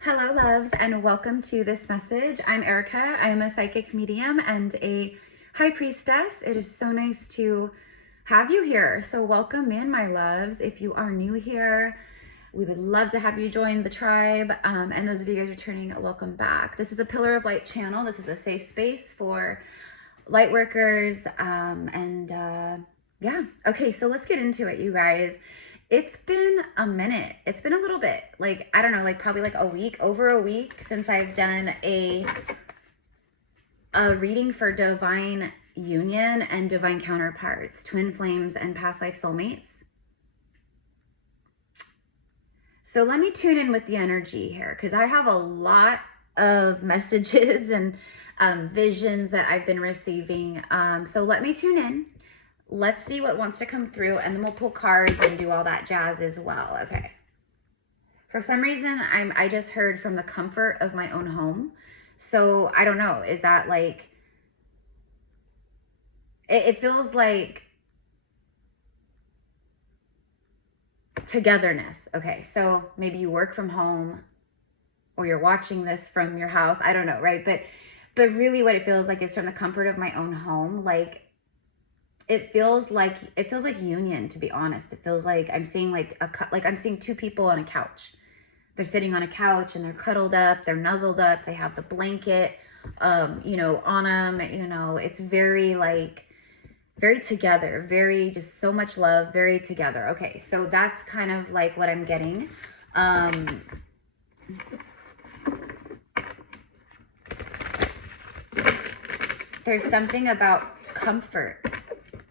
Hello, loves, and welcome to this message. I'm Erica. I am a psychic medium and a high priestess. It is so nice to have you here. So welcome in, my loves. If you are new here, we would love to have you join the tribe. And those of you guys returning, welcome back. This is a Pillar of Light channel. This is a safe space for light workers. Yeah. Okay, so let's get into it, you guys. It's been a minute. It's been a little bit, like, I don't know, like probably like a week, over a week since I've done a reading for divine union and divine counterparts, twin flames and past life soulmates. So let me tune in with the energy here, because I have a lot of messages and visions that I've been receiving. So let me tune in. Let's see what wants to come through, and then we'll pull cards and do all that jazz as well. Okay. For some reason, I just heard from the comfort of my own home. So I don't know. Is that like, it feels like togetherness. Okay. So maybe you work from home or you're watching this from your house. I don't know. Right. But really what it feels like is from the comfort of my own home. Like, it feels like union, to be honest. It feels like I'm seeing I'm seeing two people on a couch. They're sitting on a couch and they're cuddled up, they're nuzzled up, they have the blanket, on them, it's very together, very, just so much love, very together. Okay, so that's kind of like what I'm getting. There's something about comfort.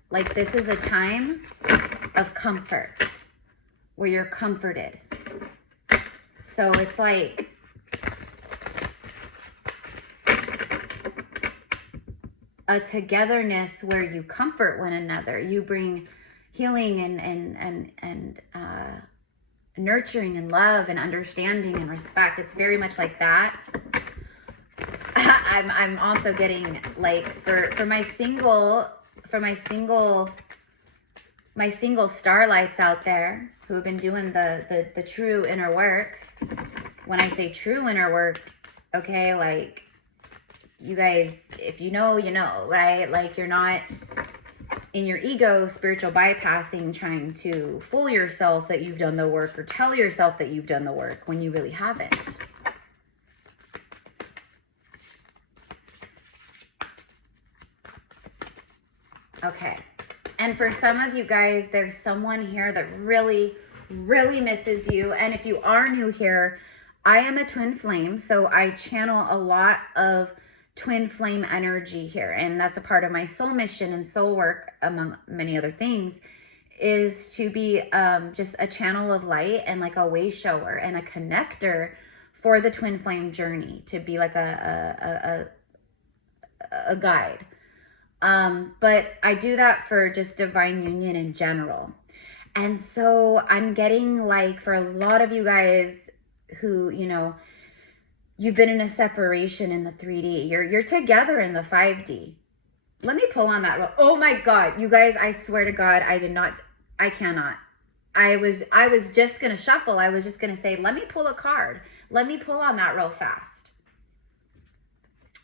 Like, this is a time of comfort where you're comforted. So it's like a togetherness where you comfort one another. You bring healing and nurturing and love and understanding and respect. It's very much like that. I'm also getting, like, for my single starlights out there who have been doing the true inner work. When I say true inner work, okay, like, you guys, if you know, you know, right? Like, you're not in your ego spiritual bypassing, trying to fool yourself that you've done the work or tell yourself that you've done the work when you really haven't. Okay. And for some of you guys, there's someone here that really, really misses you. And if you are new here, I am a twin flame. So I channel a lot of twin flame energy here. And that's a part of my soul mission and soul work, among many other things, is to be just a channel of light and like a way shower and a connector for the twin flame journey, to be like a guide. But I do that for just divine union in general. And so I'm getting, like, for a lot of you guys who, you've been in a separation in the 3D, you're together in the 5D. Let me pull on that. Oh my God, you guys, I swear to God, I cannot. I was just going to shuffle. I was just going to say, let me pull a card. Let me pull on that real fast.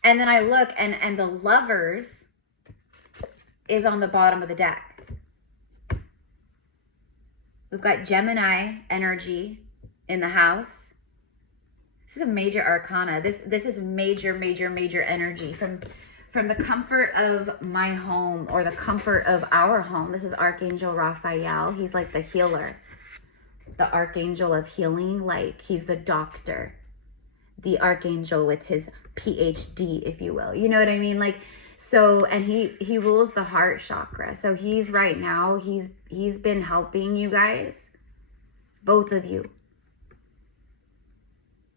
And then I look, and the Lovers is on the bottom of the deck. We've got Gemini energy in the house. This is a major arcana. This is major energy from the comfort of my home, or the comfort of our home. This is Archangel Raphael. He's like the healer, the archangel of healing. Like, he's the doctor, the archangel with his PhD, if you will. You know what I mean? Like, so, and he rules the heart chakra. So he's right now, he's been helping you guys, both of you,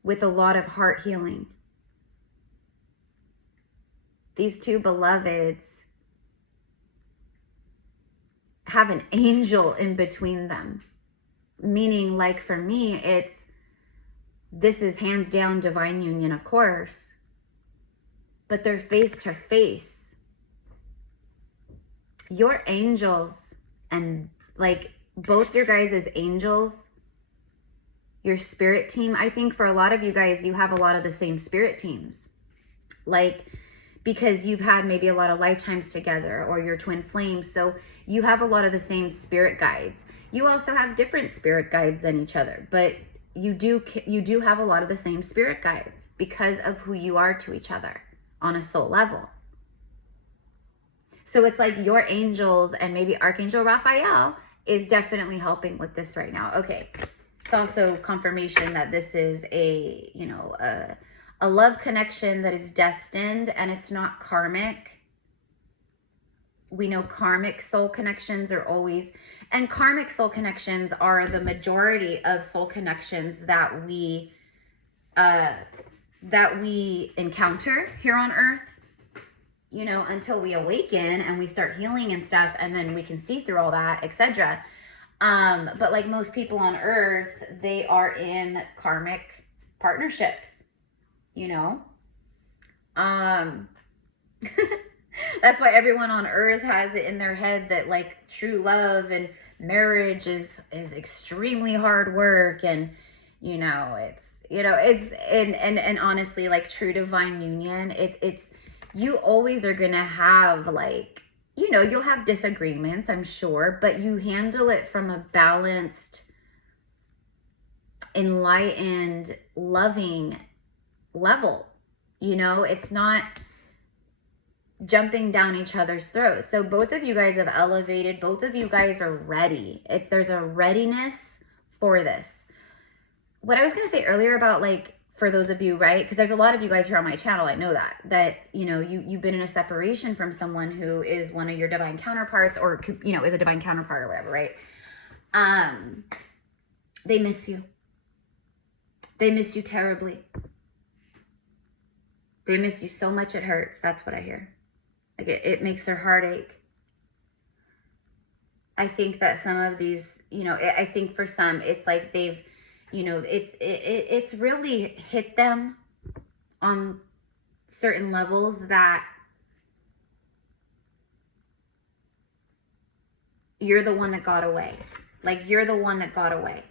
with a lot of heart healing. These two beloveds have an angel in between them. Meaning, like, for me, this is hands down divine union, of course, but they're face to face. Your angels, and like both your guys' angels, your spirit team. I think for a lot of you guys, you have a lot of the same spirit teams. Like, because you've had maybe a lot of lifetimes together, or you're twin flames. So you have a lot of the same spirit guides. You also have different spirit guides than each other, but you do have a lot of the same spirit guides because of who you are to each other on a soul level. So it's like your angels and maybe Archangel Raphael is definitely helping with this right now. Okay. It's also confirmation that this is a, you know, a love connection that is destined, and it's not karmic. We know karmic soul connections are always, and karmic soul connections are the majority of soul connections that we encounter here on Earth, you know, until we awaken and we start healing and stuff, and then we can see through all that, etc. But like most people on Earth, they are in karmic partnerships, you know. That's why everyone on Earth has it in their head that like true love and marriage is extremely hard work, and you know, it's and honestly, like true divine union, it's you always are gonna have, like, you know, you'll have disagreements, I'm sure, but you handle it from a balanced, enlightened, loving level. You know, it's not jumping down each other's throats. So both of you guys have elevated. Both of you guys are ready. There's a readiness for this. What I was going to say earlier about, like, for those of you, right? Because there's a lot of you guys here on my channel, I know that, you know, you've been in a separation from someone who is one of your divine counterparts, or, you know, is a divine counterpart or whatever, right? They miss you. They miss you terribly. They miss you so much it hurts. That's what I hear. Like, it makes their heart ache. I think that some of these, you know, I think for some, it's like they've, you know, it's really hit them on certain levels that you're the one that got away. Like, you're the one that got away.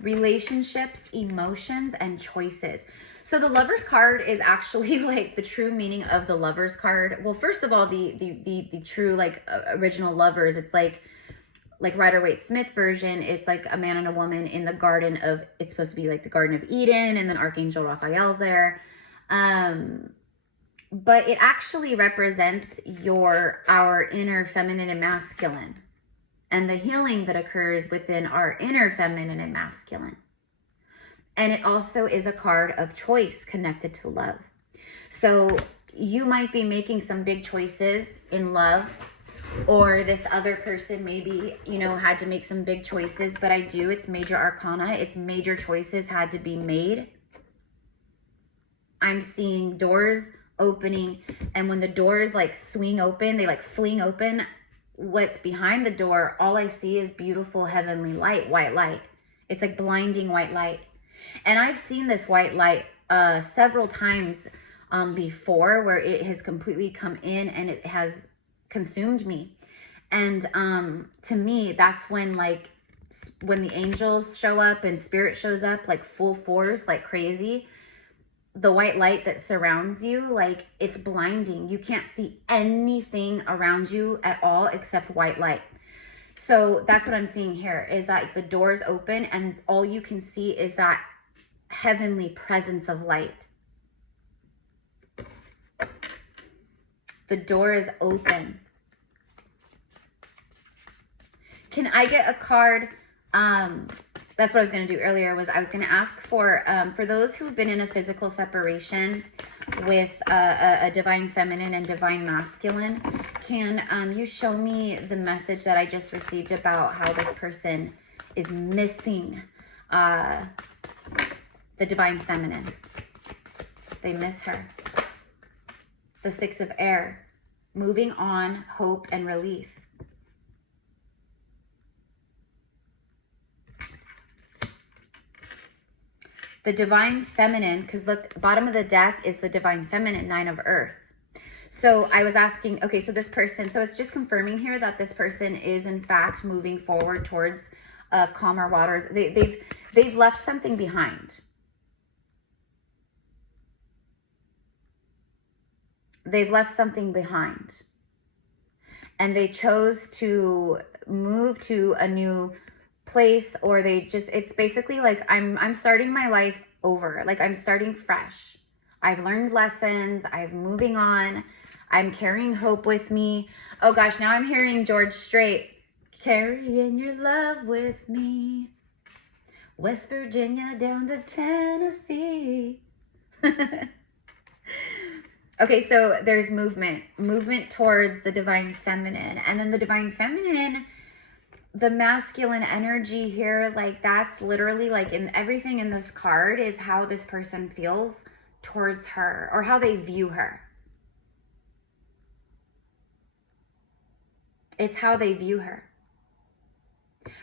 Relationships, emotions, and choices. So the Lover's card is actually like the true meaning of the Lover's card. Well, first of all, the true, like, original lovers, it's like Rider-Waite-Smith version, it's like a man and a woman in the garden of, it's supposed to be like the Garden of Eden, and then Archangel Raphael's there. But it actually represents our inner feminine and masculine, and the healing that occurs within our inner feminine and masculine. And it also is a card of choice connected to love. So you might be making some big choices in love, or this other person maybe, you know, had to make some big choices, but it's major arcana. It's major choices had to be made. I'm seeing doors opening, and when the doors like swing open, they like fling open, what's behind the door, all I see is beautiful heavenly light, white light. It's like blinding white light. And I've seen this white light several times before, where it has completely come in and it has consumed me. And to me, that's when, like, when the angels show up and spirit shows up, like full force, like crazy, the white light that surrounds you, like, it's blinding. You can't see anything around you at all except white light. So that's what I'm seeing here, is that the doors open and all you can see is that heavenly presence of light. The door is open. Can I get a card? That's what I was going to do earlier, was I was going to ask for those who've been in a physical separation with a divine feminine and divine masculine, can you show me the message that I just received about how this person is missing the divine feminine? They miss her. The Six of Air, moving on, hope, and relief. The divine feminine, because look, bottom of the deck is the divine feminine, Nine of Earth. So I was asking, okay, so this person, so it's just confirming here that this person is in fact moving forward towards calmer waters. They've left something behind. They've left something behind. And they chose to move to a new place, or they just, it's basically like, I'm starting my life over. Like, I'm starting fresh. I've learned lessons. I'm moving on. I'm carrying hope with me. Oh gosh, now I'm hearing George Strait. Carrying your love with me. West Virginia down to Tennessee. Okay, so there's movement towards the divine feminine. And then the divine feminine, the masculine energy here, like that's literally like in everything in this card is how this person feels towards her or how they view her. It's how they view her.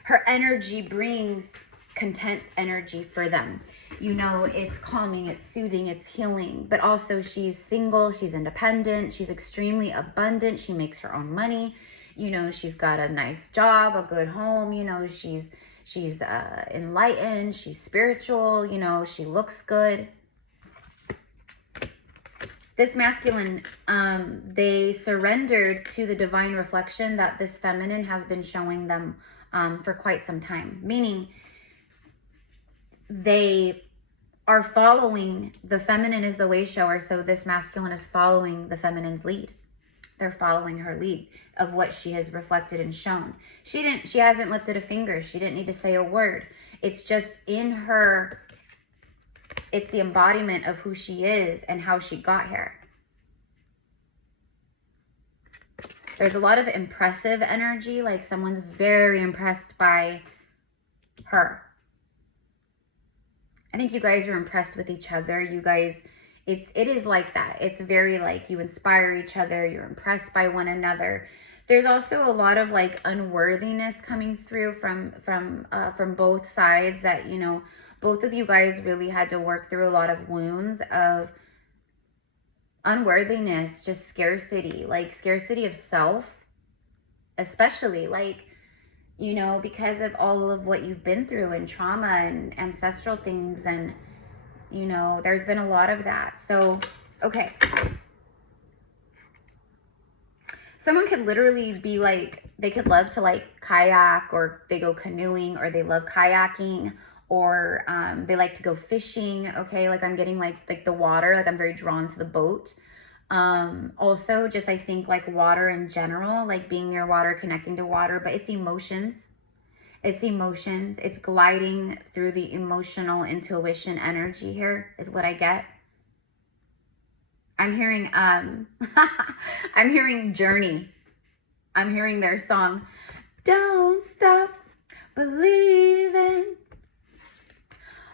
Her energy brings content energy for them. You know, it's calming, it's soothing, it's healing, but also she's single, she's independent, she's extremely abundant, she makes her own money, you know, she's got a nice job, a good home, you know, she's enlightened, she's spiritual, you know, she looks good. This masculine, they surrendered to the divine reflection that this feminine has been showing them for quite some time, meaning they are following, the feminine is the way shower, so this masculine is following the feminine's lead. They're following her lead of what she has reflected and shown. She hasn't lifted a finger. She didn't need to say a word. It's just in her, it's the embodiment of who she is and how she got here. There's a lot of impressive energy, like someone's very impressed by her. I think you guys are impressed with each other. You guys, it is like that. It's very like you inspire each other. You're impressed by one another. There's also a lot of like unworthiness coming through from both sides, that, you know, both of you guys really had to work through a lot of wounds of unworthiness, just scarcity, like scarcity of self, especially like, you know, because of all of what you've been through and trauma and ancestral things. And, you know, there's been a lot of that. So, okay. Someone could literally be like, they could love to like kayak, or they go canoeing, or they love kayaking, or they like to go fishing. Okay. Like I'm getting like the water, like I'm very drawn to the boat. Also just, I think like water in general, like being near water, connecting to water, but it's emotions. It's emotions. It's gliding through the emotional intuition energy here is what I get. I'm hearing, I'm hearing Journey. I'm hearing their song, Don't Stop Believing.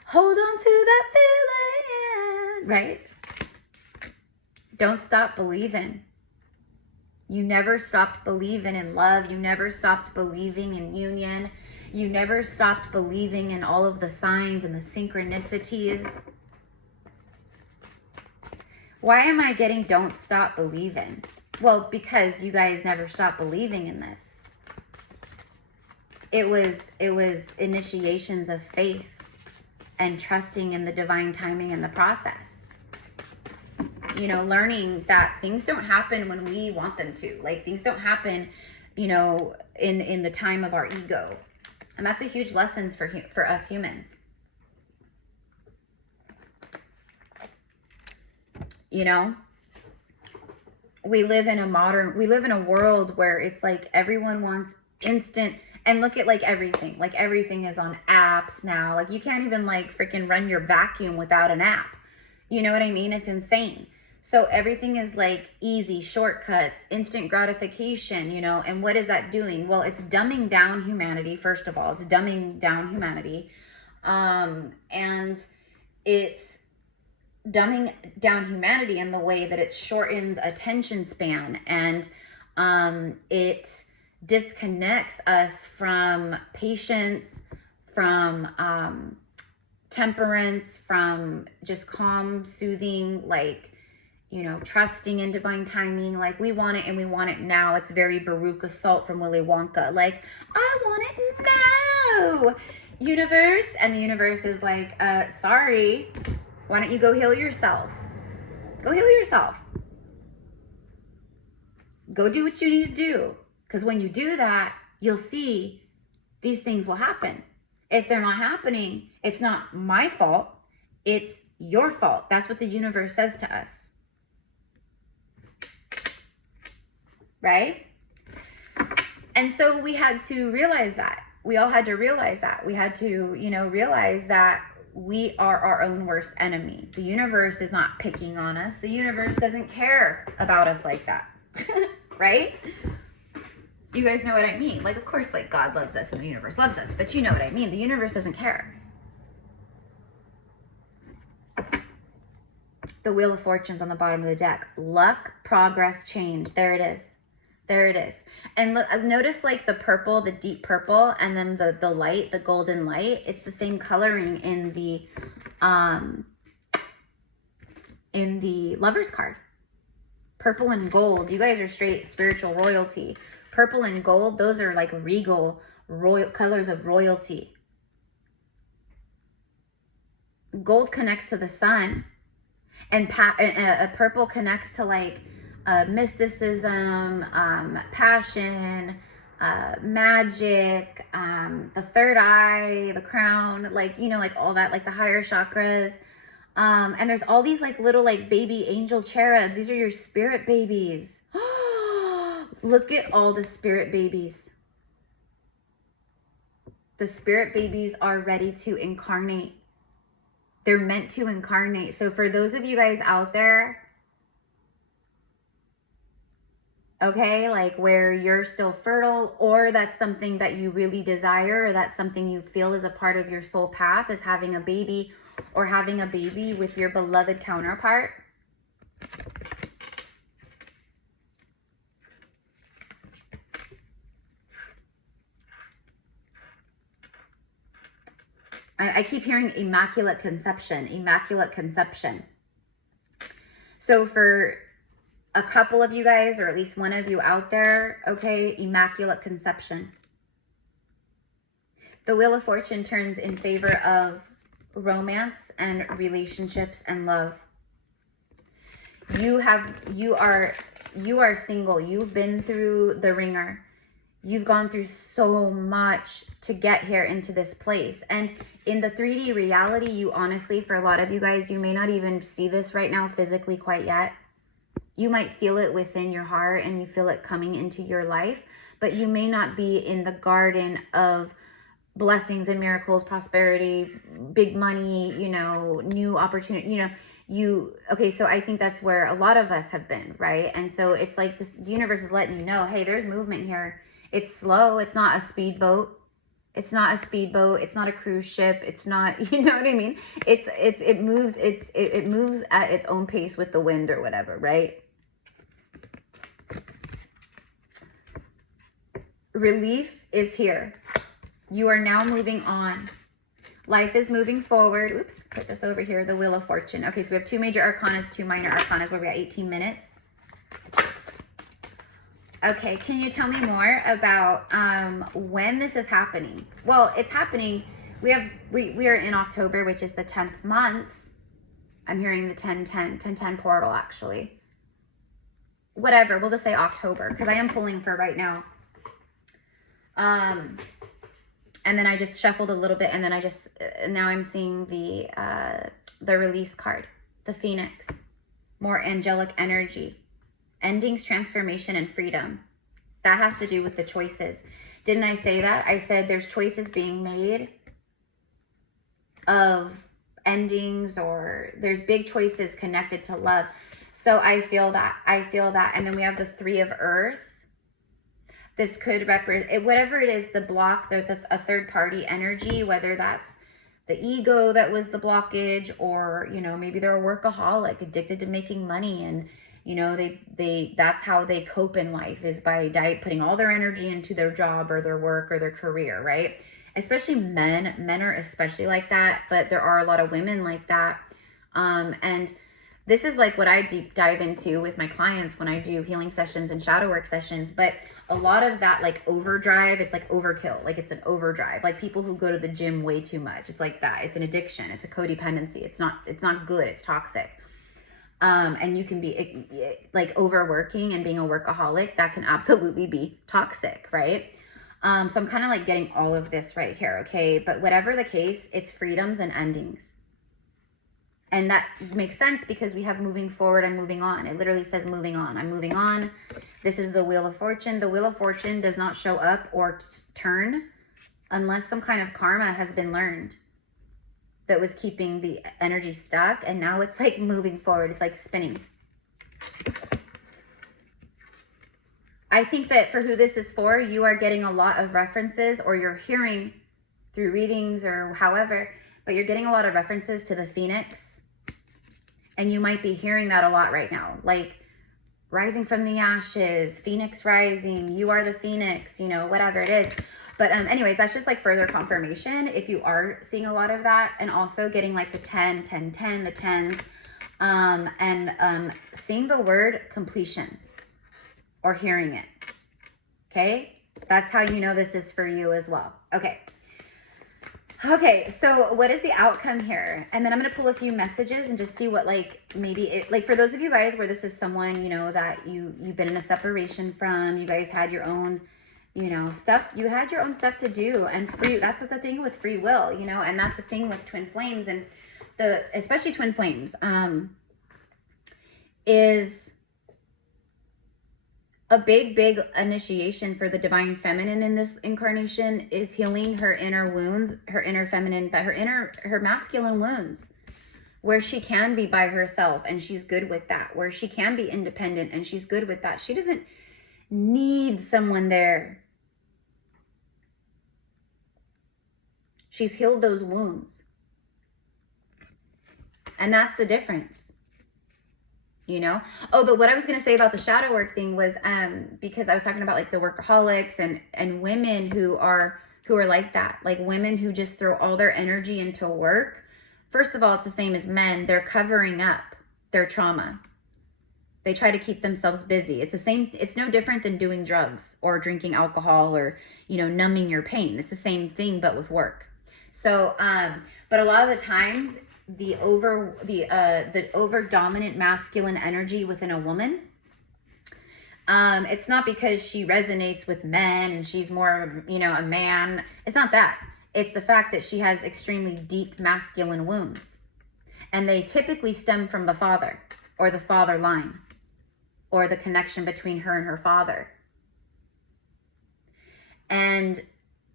Hold on to that feeling, right? Don't stop believing. You never stopped believing in love. You never stopped believing in union. You never stopped believing in all of the signs and the synchronicities. Why am I getting don't stop believing? Well, because you guys never stopped believing in this. It was initiations of faith and trusting in the divine timing in the process. You know, learning that things don't happen when we want them to. Like things don't happen, you know, in the time of our ego. And that's a huge lesson for us humans. You know, we live in a world where it's like everyone wants instant, and look at like everything is on apps now. Like you can't even like freaking run your vacuum without an app. You know what I mean? It's insane. So everything is like easy, shortcuts, instant gratification, you know, and what is that doing? Well, it's dumbing down humanity, first of all. It's dumbing down humanity. And it's dumbing down humanity in the way that it shortens attention span, and it disconnects us from patience, from temperance, from just calm, soothing, like, you know, trusting in divine timing. Like we want it and we want it now. It's very Veruca Salt from Willy Wonka. Like, I want it no, universe. And the universe is like, sorry, why don't you go heal yourself? Go heal yourself. Go do what you need to do. Because when you do that, you'll see these things will happen. If they're not happening, it's not my fault. It's your fault. That's what the universe says to us. Right? And so we had to realize that. We all had to realize that. We had to, you know, realize that we are our own worst enemy. The universe is not picking on us. The universe doesn't care about us like that. Right? You guys know what I mean. Like, of course, like, God loves us and the universe loves us, but you know what I mean. The universe doesn't care. The Wheel of Fortune's on the bottom of the deck. Luck, progress, change. There it is. There it is. And look, notice like the purple, the deep purple, and then the light, the golden light. It's the same coloring in the Lover's card. Purple and gold. You guys are straight spiritual royalty. Purple and gold, those are like regal, royal colors of royalty. Gold connects to the sun, and purple connects to like mysticism, passion, magic, the third eye, the crown, like, you know, like all that, like the higher chakras. And there's all these like little like baby angel cherubs. These are your spirit babies. Look at all the spirit babies. The spirit babies are ready to incarnate. They're meant to incarnate. So for those of you guys out there, okay, like where you're still fertile, or that's something that you really desire, or that's something you feel is a part of your soul path, is having a baby or having a baby with your beloved counterpart. I keep hearing immaculate conception, immaculate conception. So for a couple of you guys, or at least one of you out there, okay, immaculate conception. The Wheel of Fortune turns in favor of romance and relationships and love. You are single. You've been through the ringer. You've gone through so much to get here into this place. And in the 3D reality, you honestly, for a lot of you guys, you may not even see this right now physically quite yet. You might feel it within your heart and you feel it coming into your life, but you may not be in the garden of blessings and miracles, prosperity, big money, you know, new opportunity, you know, okay, so I think that's where a lot of us have been, right? And so it's like this, the universe is letting you know, hey, there's movement here. It's slow. It's not a speedboat. It's not a speedboat. It's not a cruise ship. It's not, you know what I mean? It moves at its own pace with the wind or whatever, right? Relief is here. You are now moving on. Life is moving forward. Oops, put this over here, the Wheel of Fortune. Okay, so we have 2 major arcanas, 2 minor arcanas, where we're at 18 minutes. Okay, can you tell me more about when this is happening? Well, it's happening. We are in October, which is the 10th month. I'm hearing the 10-10 portal, actually. Whatever, we'll just say October, because I am pulling for right now. And then I just shuffled a little bit, and then now I'm seeing the release card, the Phoenix, more angelic energy, endings, transformation, and freedom. That has to do with the choices. Didn't I say that? I said there's choices being made of endings, or there's big choices connected to love. So I feel that. And then we have the 3 of Earth. This could represent, whatever it is, the block, a third party energy, whether that's the ego that was the blockage, or, you know, maybe they're a workaholic, addicted to making money, and, you know, that's how they cope in life, is by putting all their energy into their job or their work or their career, right? Especially men are especially like that, but there are a lot of women like that. And This is like what I deep dive into with my clients when I do healing sessions and shadow work sessions. But a lot of that like overdrive, it's like overkill. Like it's an overdrive. Like people who go to the gym way too much. It's like that. It's an addiction. It's a codependency. It's not good. It's toxic. And you can be like overworking and being a workaholic. That can absolutely be toxic, right? So I'm kind of like getting all of this right here. Okay. But whatever the case, it's freedoms and endings. And that makes sense because we have moving forward and moving on. It literally says moving on. I'm moving on. This is the Wheel of Fortune. The Wheel of Fortune does not show up or turn unless some kind of karma has been learned that was keeping the energy stuck. And now it's like moving forward. It's like spinning. I think that for who this is for, you are getting a lot of references, or you're hearing through readings or however, but you're getting a lot of references to the Phoenix. And you might be hearing that a lot right now, like rising from the ashes, Phoenix rising, you are the Phoenix, you know, whatever it is. But anyways, that's just like further confirmation if you are seeing a lot of that. And also getting like the 10, 10, 10, the 10s, and seeing the word completion or hearing it. Okay, that's how you know this is for you as well. Okay, so what is the outcome here? And then I'm going to pull a few messages and just see what, like, maybe it, like, for those of you guys where this is someone, you know, that you've been in a separation from, you guys had your own, you know, stuff, you had your own stuff to do, and free, that's what the thing with free will, you know, and that's the thing with twin flames, and especially twin flames, is a big initiation for the divine feminine in this incarnation is healing her inner wounds, her inner feminine, but her masculine wounds, where she can be by herself and she's good with that, where she can be independent and she's good with that. She doesn't need someone there. She's healed those wounds. And that's the difference. You know? Oh, but what I was going to say about the shadow work thing was, because I was talking about like the workaholics and women who are like that, like women who just throw all their energy into work. First of all, it's the same as men. They're covering up their trauma. They try to keep themselves busy. It's the same. It's no different than doing drugs or drinking alcohol or, you know, numbing your pain. It's the same thing, but with work. So, but a lot of the times, the over dominant masculine energy within a woman, it's not because she resonates with men and she's more, you know, a man. It's not that. It's the fact that she has extremely deep masculine wounds, and they typically stem from the father or the father line or the connection between her and her father. And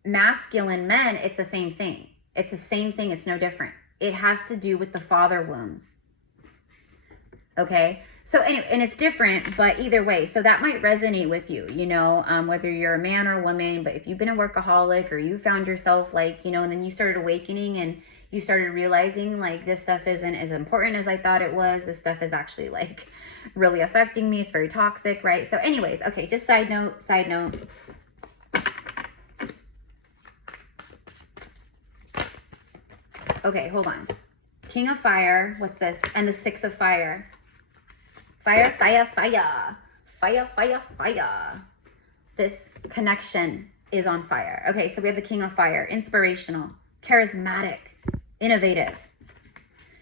masculine men, it's the same thing. It's the same thing. It's no different. It has to do with the father wounds. Okay. So anyway, and it's different, but either way, so that might resonate with you, you know, whether you're a man or a woman, but if you've been a workaholic or you found yourself like, you know, and then you started awakening and you started realizing like this stuff isn't as important as I thought it was. This stuff is actually like really affecting me. It's very toxic, right? So anyways, okay, just side note. Okay, hold on. King of Fire, what's this? And the Six of Fire. Fire, fire, fire. Fire, fire, fire. This connection is on fire. Okay, so we have the King of Fire. Inspirational, charismatic, innovative.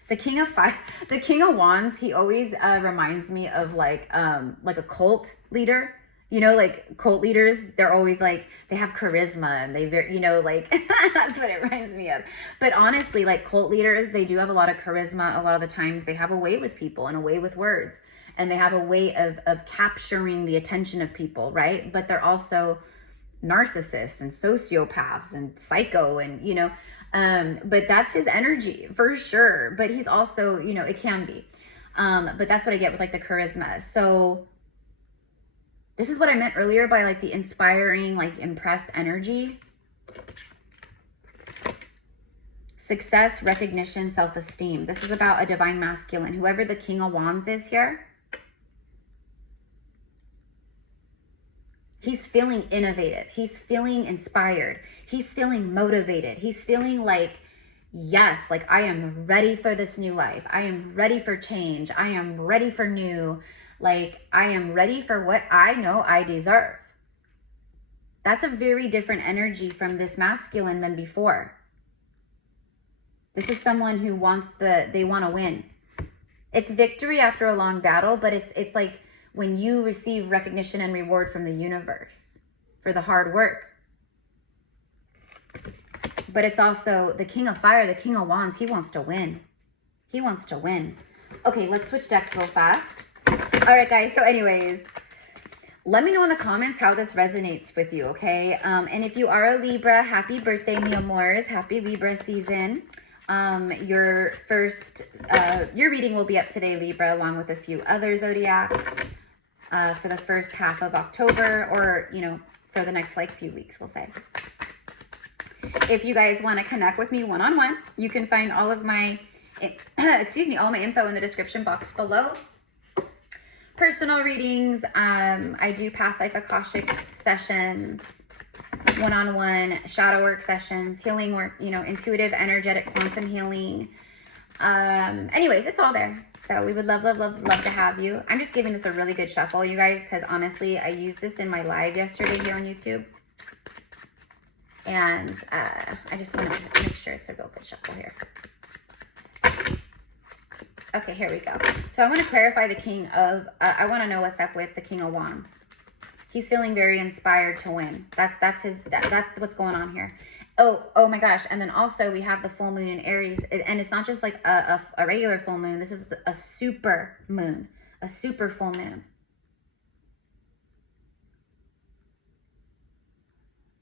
The King of Fire, the King of Wands, he always reminds me of like a cult leader. You know, like cult leaders, they're always like, they have charisma and they, you know, like, that's what it reminds me of. But honestly, like cult leaders, they do have a lot of charisma. A lot of the times they have a way with people and a way with words. And they have a way of capturing the attention of people, right? But they're also narcissists and sociopaths and psycho and, you know, but that's his energy for sure. But he's also, you know, it can be. But that's what I get with like the charisma. So this is what I meant earlier by like the inspiring, like impressed energy. Success, recognition, self-esteem. This is about a divine masculine. Whoever the King of Wands is here, he's feeling innovative. He's feeling inspired. He's feeling motivated. He's feeling like yes, like I am ready for this new life. I am ready for change. I am ready for new. Like I am ready for what I know I deserve. That's a very different energy from this masculine than before. This is someone who wants they want to win. It's victory after a long battle, but it's like when you receive recognition and reward from the universe for the hard work. But it's also the King of Fire, the King of Wands. He wants to win. He wants to win. Okay, let's switch decks real fast. All right, guys. So anyways, let me know in the comments how this resonates with you, okay? And if you are a Libra, happy birthday, mi amores. Happy Libra season. Your reading will be up today, Libra, along with a few other zodiacs for the first half of October, or, you know, for the next like few weeks, we'll say. If you guys want to connect with me one-on-one, you can find all of my, all my info in the description box below. Personal readings, I do past life Akashic sessions, one-on-one shadow work sessions, healing work, you know, intuitive, energetic, quantum healing. Anyways, it's all there. So we would love, love, love, love to have you. I'm just giving this a really good shuffle, you guys, because honestly, I used this in my live yesterday here on YouTube. And I just want to make sure it's a real good shuffle here. Okay, here we go. So I want to clarify the King of, I want to know what's up with the King of Wands. He's feeling very inspired to win. That's what's going on here. Oh my gosh. And then also we have the full moon in Aries. And it's not just like a regular full moon. This is a super moon, a super full moon.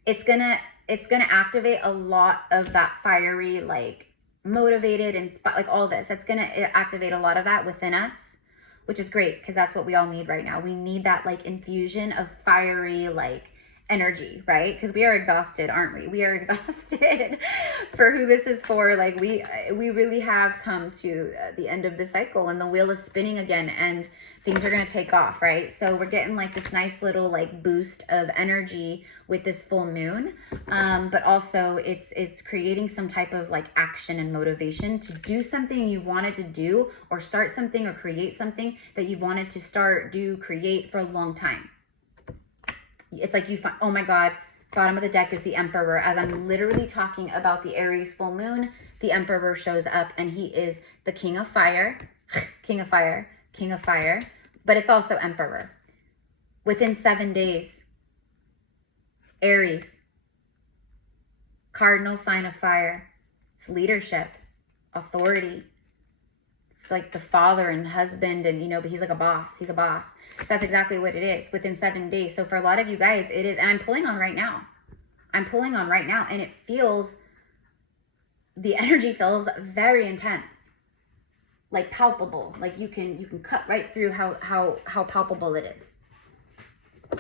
It's gonna activate a lot of that fiery, like motivated and like all this. It's gonna activate a lot of that within us, which is great because that's what we all need right now. We need that like infusion of fiery like energy, right? Because we are exhausted, aren't we? We are exhausted for who this is for. Like we really have come to the end of the cycle, and the wheel is spinning again, and things are going to take off, right? So we're getting like this nice little like boost of energy with this full moon. But also it's creating some type of like action and motivation to do something you wanted to do, or start something, or create something that you wanted to start, do, create for a long time. It's like you find, oh my God, bottom of the deck is the Emperor. As I'm literally talking about the Aries full moon, the Emperor shows up, and he is the King of Fire, King of Fire, King of Fire, but it's also Emperor. Within 7 days, Aries, cardinal sign of fire. It's leadership, authority. It's like the father and husband, and, you know, but he's like a boss. He's a boss. So that's exactly what it is within 7 days. So for a lot of you guys, it is, and I'm pulling on right now. I'm pulling on right now, and it feels, the energy feels very intense, like palpable. Like you can cut right through how palpable it is.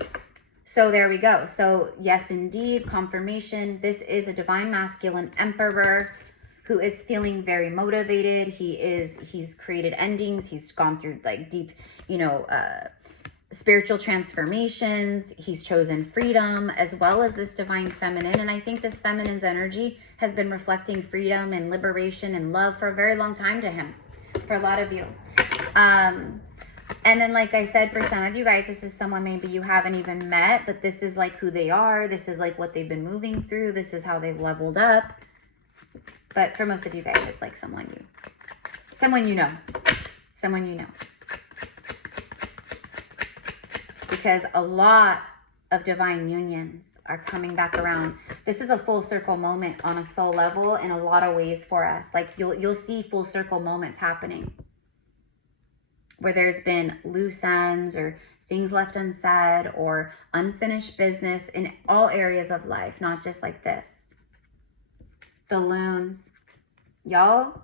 So there we go. So yes, indeed, confirmation. This is a divine masculine Emperor who is feeling very motivated. He's created endings. He's gone through like deep, you know, spiritual transformations. He's chosen freedom as well as this divine feminine. And I think this feminine's energy has been reflecting freedom and liberation and love for a very long time to him, for a lot of you. And then, like I said, for some of you guys, this is someone maybe you haven't even met, but this is like who they are. This is like what they've been moving through. This is how they've leveled up. But for most of you guys, it's like someone you know. Someone you know. Because a lot of divine unions are coming back around. This is a full circle moment on a soul level in a lot of ways for us. Like you'll see full circle moments happening where there's been loose ends or things left unsaid or unfinished business in all areas of life, not just like this. The loons. Y'all,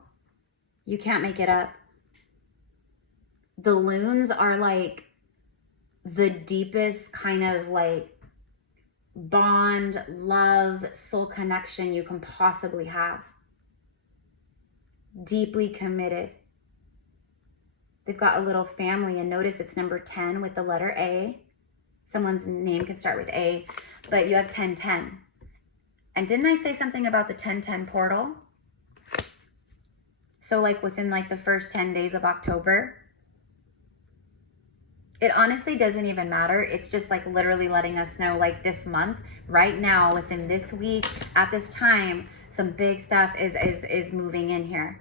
you can't make it up. The loons are like the deepest kind of like bond, love, soul connection you can possibly have. Deeply committed. They've got a little family, and notice it's number 10 with the letter A. Someone's name can start with A, but you have 1010. And didn't I say something about the 1010 portal? So like within like the first 10 days of October. It honestly doesn't even matter. It's just like literally letting us know like this month, right now, within this week, at this time, some big stuff is moving in here.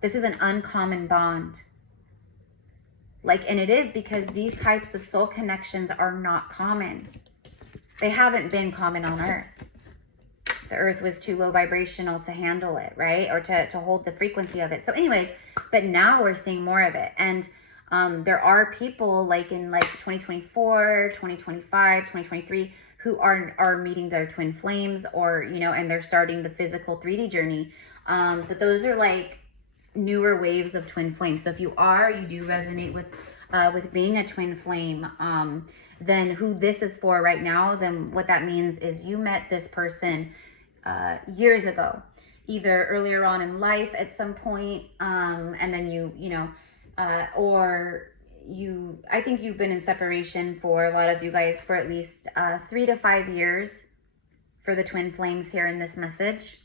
This is an uncommon bond. Like, and it is because these types of soul connections are not common. They haven't been common on Earth. The Earth was too low vibrational to handle it, right? Or to hold the frequency of it. So anyways, but now we're seeing more of it. And there are people like in like 2024, 2025, 2023, who are meeting their twin flames, or, you know, and they're starting the physical 3D journey. But those are like newer waves of twin flames. So if you do resonate with being a twin flame, then who this is for right now, then what that means is you met this person years ago, either earlier on in life at some point, and then I think you've been in separation for a lot of you guys for at least 3 to 5 years for the twin flames here in this message.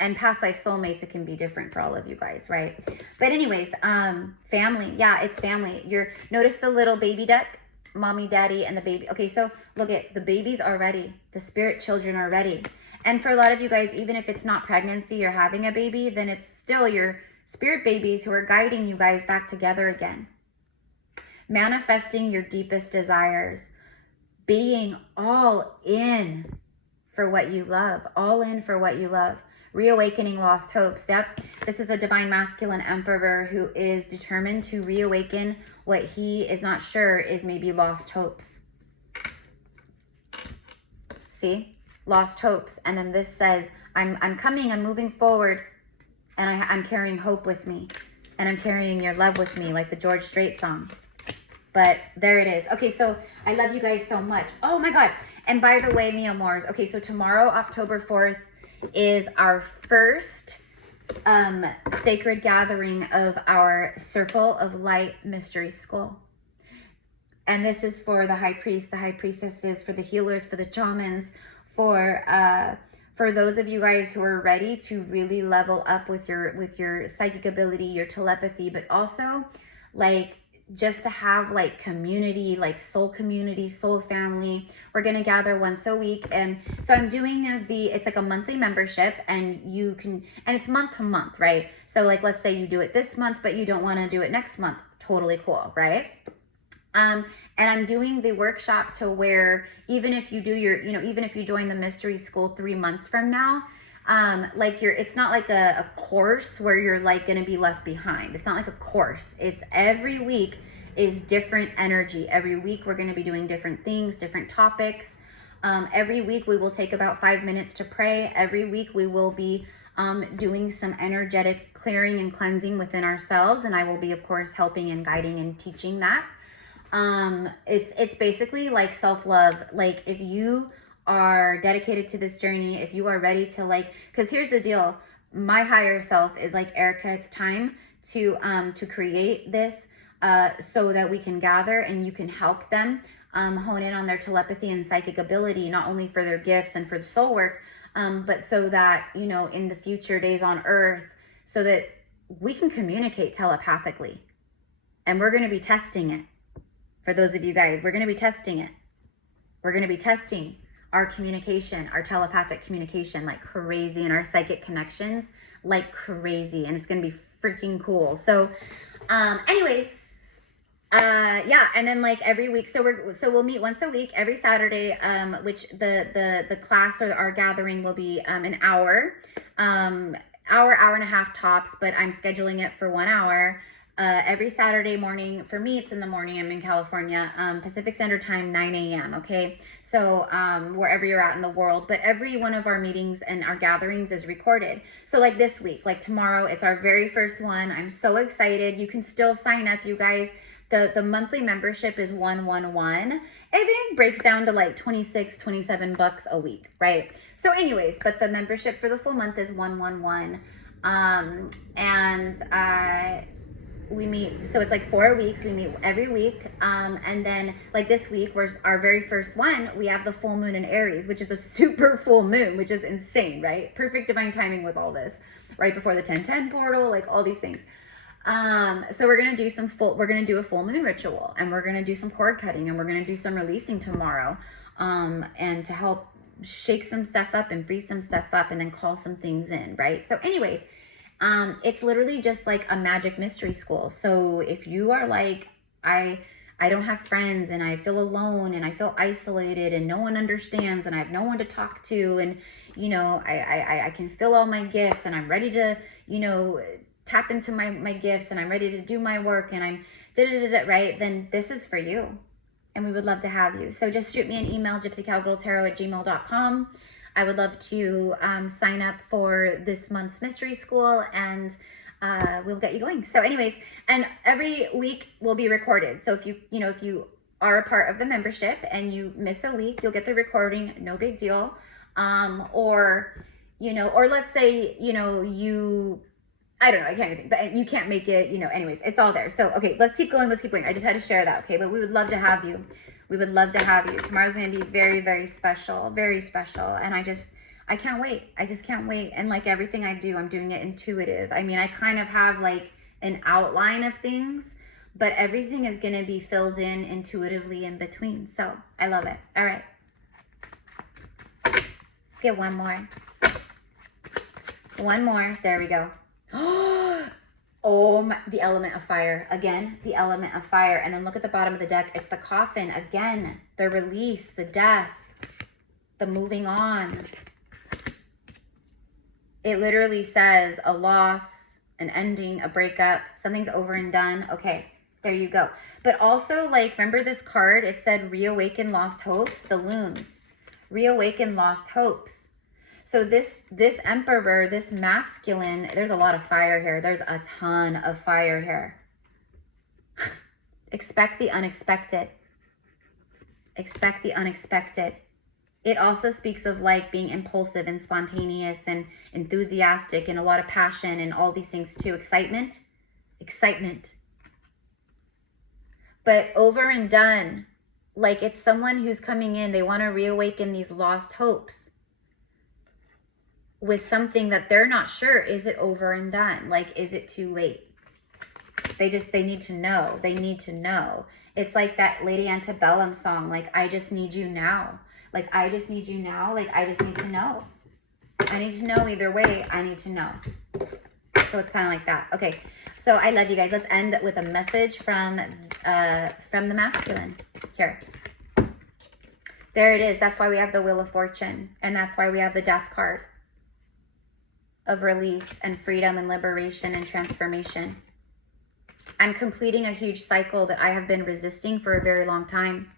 And past life soulmates, it can be different for all of you guys, right? But anyways, family. Yeah, it's family. Notice the little baby duck, mommy, daddy, and the baby. Okay, so look at the babies are ready. The spirit children are ready. And for a lot of you guys, even if it's not pregnancy or having a baby, then it's still your spirit babies who are guiding you guys back together again. Manifesting your deepest desires. Being all in for what you love. All in for what you love. Reawakening lost hopes. Yep, this is a divine masculine emperor who is determined to reawaken what he is not sure is maybe lost hopes. See? Lost hopes. And then this says, I'm coming, I'm moving forward, and I'm carrying hope with me. And I'm carrying your love with me, like the George Strait song. But there it is. Okay, so I love you guys so much. Oh my God. And by the way, mi amors, okay, so tomorrow, October 4th, is our first sacred gathering of our Circle of Light Mystery School. And this is for the high priest, the high priestesses, for the healers, for the shamans, for those of you guys who are ready to really level up with your psychic ability, your telepathy, but also like just to have like community, like soul community, soul family. We're going to gather once a week. And so I'm doing it's like a monthly membership, and and it's month to month, right? So like, let's say you do it this month, but you don't want to do it next month. Totally cool, right? And I'm doing the workshop to where even if you do even if you join the mystery school 3 months from now, it's not like a course where you're like going to be left behind. It's not like a course. It's every week is different energy. Every week we're going to be doing different things, different topics. Every week we will take about 5 minutes to pray. Every week we will be doing some energetic clearing and cleansing within ourselves. And I will be, of course, helping and guiding and teaching that. It's basically like self-love. Like if you are dedicated to this journey, if you are ready to because here's the deal, my higher self is like, Erica, it's time to create this so that we can gather and you can help them hone in on their telepathy and psychic ability, not only for their gifts and for the soul work, but so that, in the future days on Earth, so that we can communicate telepathically. And we're going to be testing it. For those of you guys, we're going to be testing it. We're going to be testing our communication, our telepathic communication like crazy, and our psychic connections like crazy, and it's gonna be freaking cool. So anyways, yeah, and then like every week, so we'll meet once a week every Saturday, which the class or our gathering will be an hour and a half tops, but I'm scheduling it for 1 hour. Every Saturday morning. For me, it's in the morning. I'm in California, Pacific Standard Time, 9 a.m. Okay, so wherever you're at in the world, but every one of our meetings and our gatherings is recorded. So like this week, like tomorrow, it's our very first one. I'm so excited. You can still sign up, you guys. The monthly membership is $111. I think it breaks down to like 26, 27 bucks a week, right? So anyways, but the membership for the full month is $111. we meet, so it's like 4 weeks, we meet every week, and then like this week, our very first one, we have the full moon in Aries, which is a super full moon, which is insane, right? Perfect divine timing with all this, right before the 1010 portal, like all these things. So we're gonna do a full moon ritual, and we're gonna do some cord cutting, and we're gonna do some releasing tomorrow, and to help shake some stuff up and freeze some stuff up, and then call some things in, right? So anyways, it's literally just like a magic mystery school. So if you are like, I don't have friends, and I feel alone, and I feel isolated, and no one understands, and I have no one to talk to, and you know, I can feel all my gifts, and I'm ready to, you know, tap into my gifts, and I'm ready to do my work, and I'm right, then this is for you, and we would love to have you. So just shoot me an email, gypsycowgirltarot@gmail.com. I would love to sign up for this month's mystery school, and we'll get you going. So anyways, and every week will be recorded. So if you are a part of the membership and you miss a week, you'll get the recording, no big deal. Or let's say, I don't know, I can't even think, but you can't make it, anyways, it's all there. So, okay, let's keep going. I just had to share that, okay? But we would love to have you. We would love to have you. Tomorrow's going to be very, very special, very special. And I can't wait. I just can't wait. And like everything I do, I'm doing it intuitive. I mean, I kind of have like an outline of things, but everything is going to be filled in intuitively in between. So I love it. All right. Let's get one more. One more. There we go. Oh, the element of fire. Again, the element of fire. And then look at the bottom of the deck. It's the coffin. Again, the release, the death, the moving on. It literally says a loss, an ending, a breakup. Something's over and done. Okay, there you go. But also, like, remember this card? It said reawaken lost hopes. The loons. Reawaken lost hopes. So this emperor, this masculine, there's a lot of fire here. There's a ton of fire here. Expect the unexpected. Expect the unexpected. It also speaks of like being impulsive and spontaneous and enthusiastic and a lot of passion and all these things too. Excitement. Excitement. But over and done. Like it's someone who's coming in. They want to reawaken these lost hopes with something that they're not sure. Is it over and done? Like, is it too late? They need to know. They need to know. It's like that Lady Antebellum song, like, I just need you now. Like, I just need you now. Like, I just need to know. I need to know either way. I need to know. So it's kind of like that. Okay. So I love you guys. Let's end with a message from the masculine here. There it is. That's why we have the Wheel of Fortune. And that's why we have the Death card of release and freedom and liberation and transformation. I'm completing a huge cycle that I have been resisting for a very long time.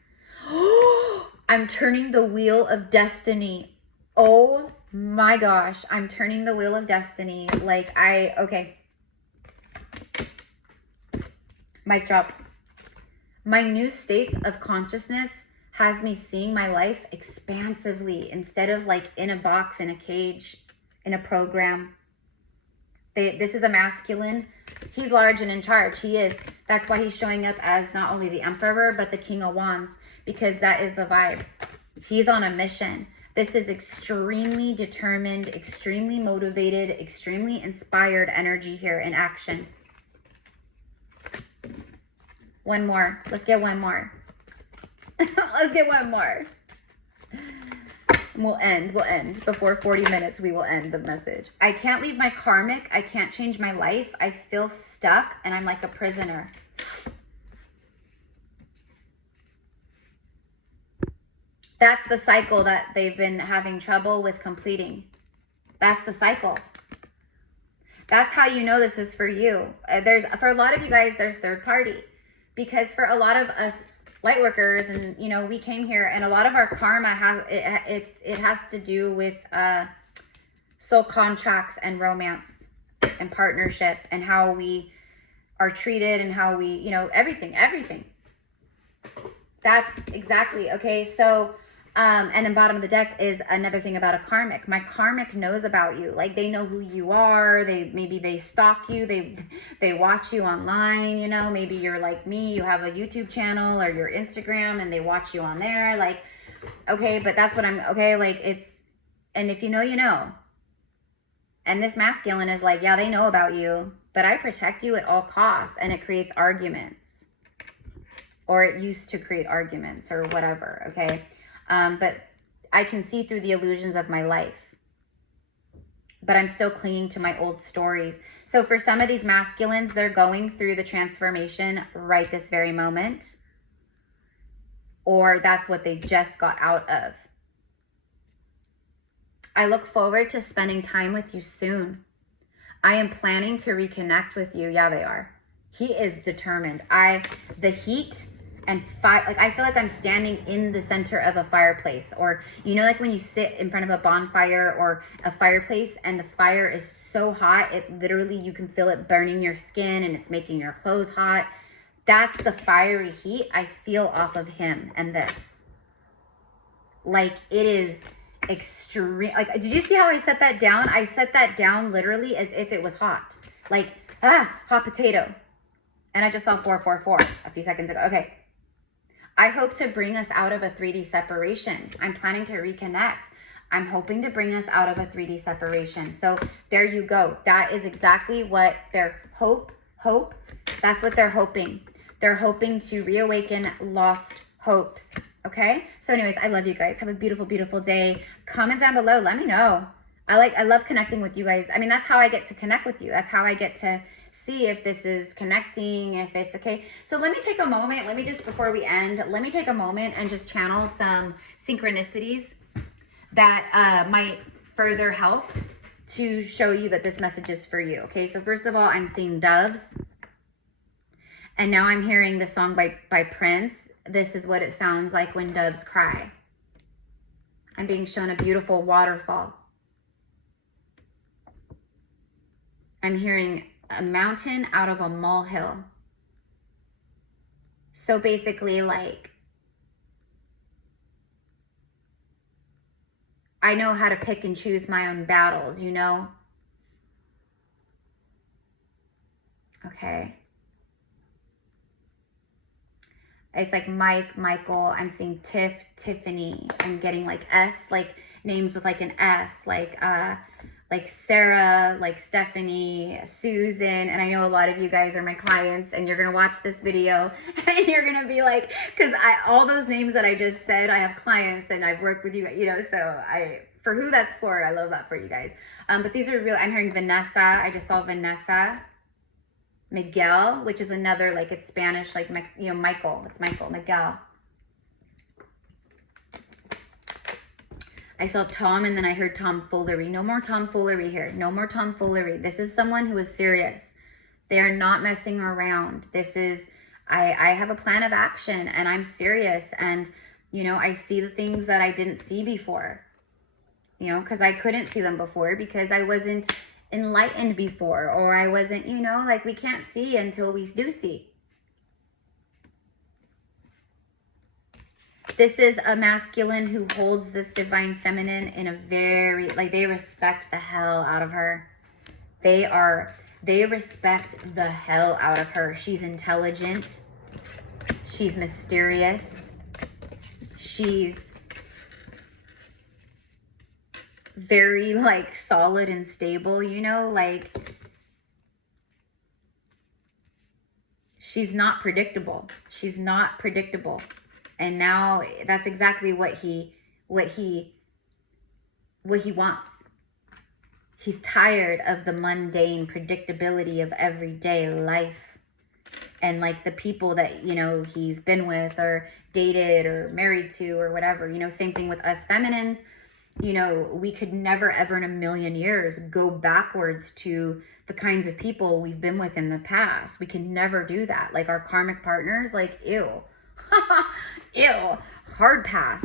I'm turning the wheel of destiny. Oh my gosh, I'm turning the wheel of destiny. Like okay. Mic drop. My new states of consciousness has me seeing my life expansively instead of like in a box, in a cage, in a program. This is a masculine. He's large and in charge. He is. That's why he's showing up as not only the Emperor, but the King of Wands, because that is the vibe. He's on a mission. This is extremely determined, extremely motivated, extremely inspired energy here in action. One more. Let's get one more. Let's get one more. We'll end before 40 minutes. We will end the message. I can't leave my karmic. I can't change my life. I feel stuck and I'm like a prisoner. That's the cycle that they've been having trouble with completing. That's the cycle. That's how you know this is for you. For a lot of you guys, there's third party, because for a lot of us light workers, and we came here, and a lot of our karma has to do with soul contracts and romance and partnership and how we are treated and how we everything. That's exactly okay. So And then bottom of the deck is another thing about a karmic. My karmic knows about you. Like, they know who you are. Maybe they stalk you. They watch you online, you know. Maybe you're like me, you have a YouTube channel or your Instagram and they watch you on there. Like, okay, but that's what okay, like, and if you know, you know. And this masculine is like, yeah, they know about you, but I protect you at all costs, and it creates arguments. Or it used to create arguments or whatever, okay? But I can see through the illusions of my life. But I'm still clinging to my old stories. So for some of these masculines, they're going through the transformation right this very moment. Or that's what they just got out of. I look forward to spending time with you soon. I am planning to reconnect with you. Yeah, they are. He is determined. The heat and fire, like, I feel like I'm standing in the center of a fireplace, or, you know, like when you sit in front of a bonfire or a fireplace and the fire is so hot, it literally, you can feel it burning your skin and it's making your clothes hot. That's the fiery heat I feel off of him and this. Like, it is extreme. Like, did you see how I set that down? I set that down literally as if it was hot. Like, hot potato. And I just saw 444 a few seconds ago. Okay. I hope to bring us out of a 3D separation. I'm planning to reconnect. I'm hoping to bring us out of a 3D separation. So there you go. That is exactly what their hope. That's what they're hoping. They're hoping to reawaken lost hopes. Okay? So anyways, I love you guys. Have a beautiful, beautiful day. Comment down below. Let me know. I love connecting with you guys. I mean, that's how I get to connect with you. That's how I get to see if this is connecting, if it's okay. So let me take a moment. Let me just, before we end, let me take a moment and just channel some synchronicities that might further help to show you that this message is for you. Okay, so first of all, I'm seeing doves. And now I'm hearing the song by Prince. This is what it sounds like when doves cry. I'm being shown a beautiful waterfall. I'm hearing a mountain out of a molehill. So basically, like, I know how to pick and choose my own battles, you know? Okay. It's like Mike, Michael. I'm seeing Tiff, Tiffany. I'm getting like S, like names with like an S, like Sarah, like Stephanie, Susan. And I know a lot of you guys are my clients and you're going to watch this video and you're going to be like, because all those names that I just said, I have clients and I've worked with you, you know, so for who that's for, I love that for you guys. But these are real. I'm hearing Vanessa. I just saw Vanessa. Miguel, which is another, like, it's Spanish, like, you know, Michael. It's Michael. Miguel. I saw Tom, and then I heard tomfoolery. No more tomfoolery here. No more tomfoolery. This is someone who is serious. They are not messing around. This is, I have a plan of action, and I'm serious. And, you know, I see the things that I didn't see before. You know, because I couldn't see them before because I wasn't enlightened before, or I wasn't, you know, like, we can't see until we do see. This is a masculine who holds this divine feminine in a very, like, they respect the hell out of her. They respect the hell out of her. She's intelligent. She's mysterious. She's very, like, solid and stable, you know, like, she's not predictable. She's not predictable. And now that's exactly what he wants. He's tired of the mundane predictability of everyday life. And, like, the people that, you know, he's been with or dated or married to or whatever, you know, same thing with us feminines. You know, we could never, ever in a million years go backwards to the kinds of people we've been with in the past. We can never do that. Like, our karmic partners, like, ew. Ew. Hard pass.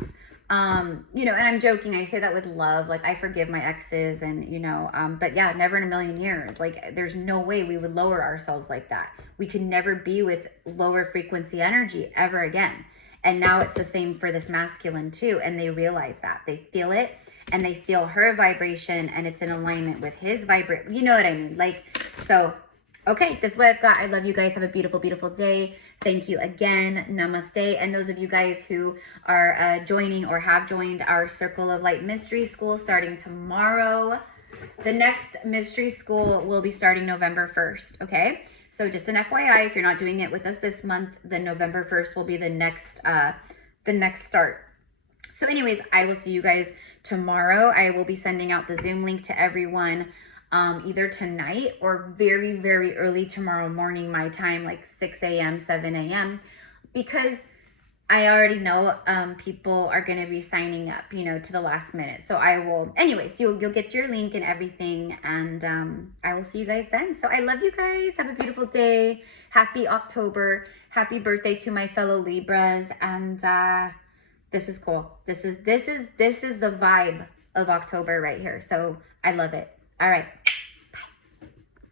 You know, and I'm joking. I say that with love. Like, I forgive my exes and, you know, but yeah, never in a million years. Like, there's no way we would lower ourselves like that. We could never be with lower frequency energy ever again. And now it's the same for this masculine too. And they realize that. They feel it and they feel her vibration and it's in alignment with his vibration. You know what I mean? Like, so, okay, this is what I've got. I love you guys. Have a beautiful, beautiful day. Thank you again. Namaste. And those of you guys who are joining or have joined our Circle of Light Mystery School starting tomorrow, the next mystery school will be starting November 1st, okay? So just an FYI, if you're not doing it with us this month, then November 1st will be the next start. So anyways, I will see you guys tomorrow. I will be sending out the Zoom link to everyone either tonight or very, very early tomorrow morning, my time, like 6 a.m., 7 a.m., because I already know people are going to be signing up, you know, to the last minute. So I will, anyways, you'll get your link and everything, and I will see you guys then. So I love you guys. Have a beautiful day. Happy October. Happy birthday to my fellow Libras. And this is cool. This is the vibe of October right here. So I love it. All right.